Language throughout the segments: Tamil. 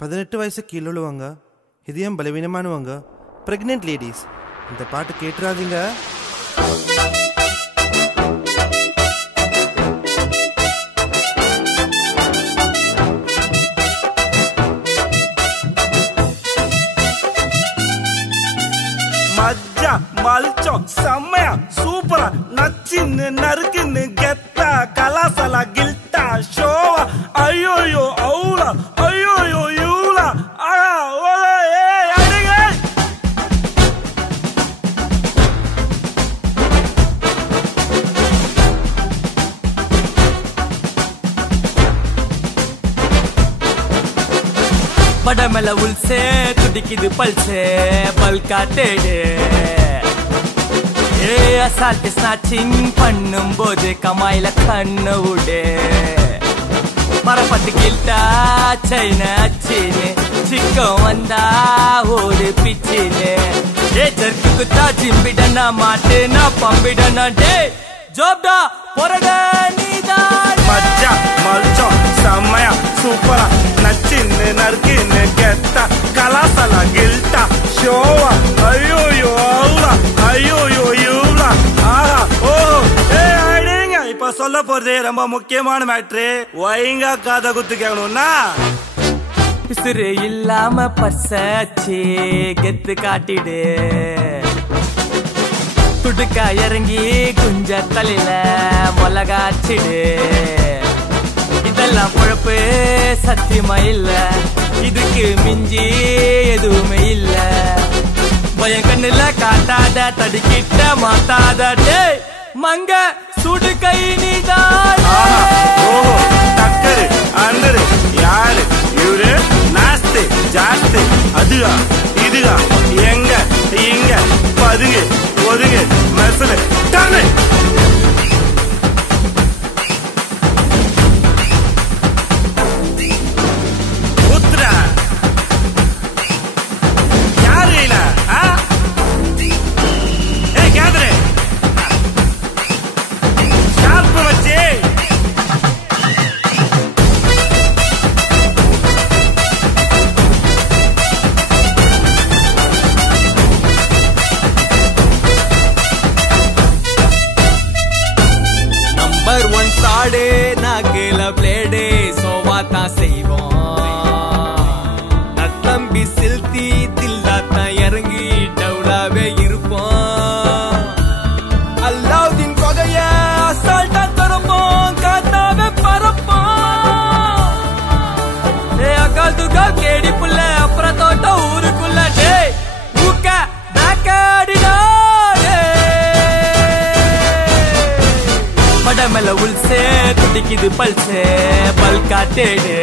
18 வயசு கீழுள்ளவங்க, இதயம் பலவீனமானவங்க, பிரெக்னென்ட் லேடிஸ் இந்த பாட்டு கேட்டுறாதீங்க. மஜ்ஜா மல்ச்சம் செம்மையா சூப்பரா நச்சின்னு நறுக்குன்னு கெத்தா கலாசலா கில்ட்டா ஷோவா ஐயோயோ அவுலா ஐயோயோ யூலா ஆயா ஓலா ஏய் அடிங்க. படமெல உள்சே துடிக்குது பல்சே பல்கா டேடு ஏ அசால்ட் ஸ்நாச்சிங் பண்ணும் போது கமாயில கண்ணு விடு மரப்பட்டு கில்ட்டா சைன அச்சின்னு சிக்கம் வந்தா ஓடு பிச்சின்னு ஏ ஜர்க்கு குத்தா ஜிம்பிடனா மாட்டுனா பம்பிடனா டே ஜோப்டா பொறட நீதான். மஜ்ஜா மல்ச்சம் செம்மையா சூப்பரா நச்சின்னு நறுக்குன்னு கெத்தா கலாசலா கில்ட்டா ஷோவா ஐயோயோ அவுலா ஐயோயோ யூலா ஆஹா ஓ ஏய் அடிங்க. இப்ப சொல்ல போறது ரொம்ப முக்கியமான மேட்ரு. ஒயங்கா காதை குத்து கேட்கணும்னா பிசுறு இல்லாம பர்சச்சி கெத்து காட்டிடு துடுக்கா இறங்கி குஞ்ச தலையில மொளகாச்சிடு இதெல்லாம் பொழப்பு சத்தியமா இல்ல இதுக்கு மிஞ்சி எதுவுமே இல்ல பயம் கண்ணுல காட்டாத தடிக்கிட்ட மாத்தாத டே மங்க சுடு கை நீதான். ஓஹோ டக்கரு அண்டரு யாரு இவரு நாஸ்து ஜாஸ்து அதுகா இதுகா எங்க இங்க பதுங்கு ஒதுங்கு மெசலு டன்னு உத்ரா யாரு இல்ல ஏ கேதுரே ஷார்ப்பு வச்சு நம்பர் 1 சாடு நாகேல பிளேடு சோவாத்தா செய்வோம் நத்தம்பி சில்தி தில்லாத்தா இறங்கி டவுலாவே இருப்போம் அல்லாவுதீன் கொகைய அசால்ட்டா தரப்போம் காத்தாவே பரப்போம் ஏ அக்கால் துக்கா கேடி புள்ள அப்புறம் தோட்டம் ஊருக்குள்ள டே ஊக்க நாக்காடிடா படமெல உள்சே துடிக்குது பல்சே பல்கா டேடு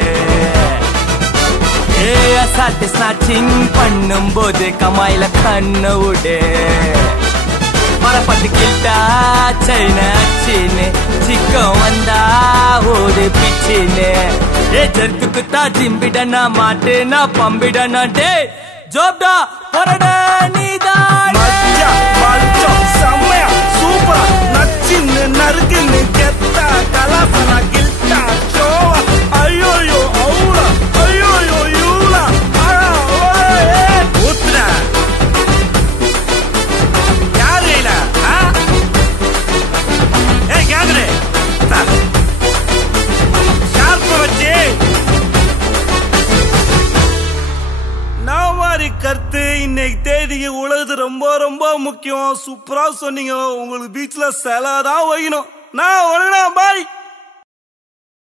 ஏ அசால்ட் ஸ்நாச்சிங் பண்ணும் போது கமாயில கண்ணு விடு மரப்பட்டு கில்ட்டா சைன அச்சின்னு சிக்கம் வந்தா ஓடு பிச்சின்னு ஏ ஜர்க்கு குத்தா ஜிம்பிடனா மாட்டுனா பம்பிடனா டே ஜோப்டா பொறட நீதான். மஜ்ஜா மல்ச்சம் செம்மையா சூப்பரா நச்சின்னு நறுக்குன்னு கெத்தா கலாசலா கில்ட்டா ஷோவா ஐயோயோ அவுலா ஐயோயோ யூலா ஆயா ஓலா ஏய் உத்ரா யாரு இல்ல ஏ கேதுரே ஷார்ப்பு வச்சு நான் மாதிரி கருத்து இன்னைக்கு தேதிக்கு உலகத்து ரொம்ப ரொம்ப முக்கியம். சூப்பரா சொன்னீங்க. உங்களுக்கு பீச்ல செலதான் வைக்கணும். நான் ஒழுங்கா பாய்.